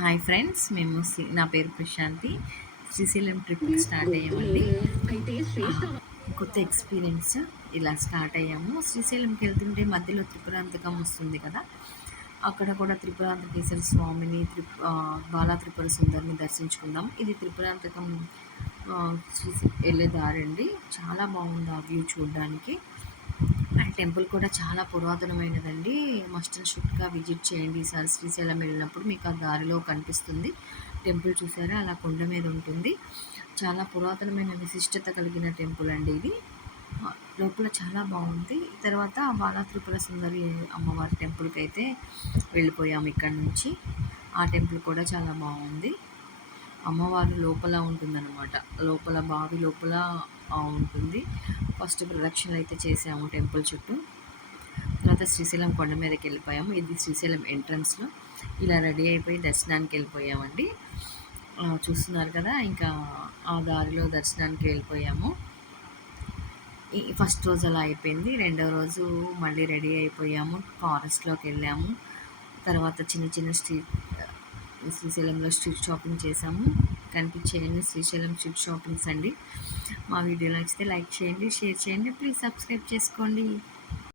Hi friends, మేము నా పేరు ప్రశాంతి. శ్రీశైలం ట్రిప్కి స్టార్ట్ అయ్యామండి. కొత్త ఎక్స్పీరియన్స్. ఇలా స్టార్ట్ అయ్యాము. శ్రీశైలంకి వెళ్తుంటే మధ్యలో త్రిపురాంతకం వస్తుంది కదా, అక్కడ కూడా త్రిపురాంతకేశ్వర స్వామిని బాలా త్రిపుర సుందరిని దర్శించుకుందాం. ఇది త్రిపురాంతకం వెళ్ళే దారండి. చాలా బాగుంది ఆ వ్యూ చూడడానికి. అండ్ టెంపుల్ కూడా చాలా పురాతనమైనదండి. మస్ట్ అండ్ షుడ్గా విజిట్ చేయండి. ఈసారి శ్రీశైలం వెళ్ళినప్పుడు మీకు ఆ దారిలో కనిపిస్తుంది. టెంపుల్ చూసారా, అలా కొండ మీద ఉంటుంది. చాలా పురాతనమైన విశిష్టత కలిగిన టెంపుల్ అండి ఇది. లోపల చాలా బాగుంది. తర్వాత బాలా త్రిపుర సుందరి అమ్మవారి టెంపుల్కి అయితే వెళ్ళిపోయాము ఇక్కడ నుంచి. ఆ టెంపుల్ కూడా చాలా బాగుంది. అమ్మవారు లోపల ఉంటుందన్నమాట. లోపల బావి లోపల ఉంటుంది. ఫస్ట్ ప్రదక్షిణలు అయితే చేసాము టెంపుల్ చుట్టూ. తర్వాత శ్రీశైలం కొండ మీదకి వెళ్ళిపోయాము. ఇది శ్రీశైలం ఎంట్రన్స్లో. ఇలా రెడీ అయిపోయి దర్శనానికి వెళ్ళిపోయామండి. చూస్తున్నారు కదా, ఇంకా ఆ దారిలో దర్శనానికి వెళ్ళిపోయాము. ఫస్ట్ రోజు అలా అయిపోయింది. రెండవ రోజు మళ్ళీ రెడీ అయిపోయాము, ఫారెస్ట్లోకి వెళ్ళాము. తర్వాత చిన్న చిన్న శ్రీశైలంలో స్ట్రీట్ షాపింగ్ చేసాము. కనిపించేయండి శ్రీశైలం స్ట్రీట్ షాపింగ్స్ అండి. మా వీడియో నచ్చితే లైక్ చేయండి, షేర్ చేయండి, ప్లీజ్ సబ్స్క్రైబ్ చేసుకోండి.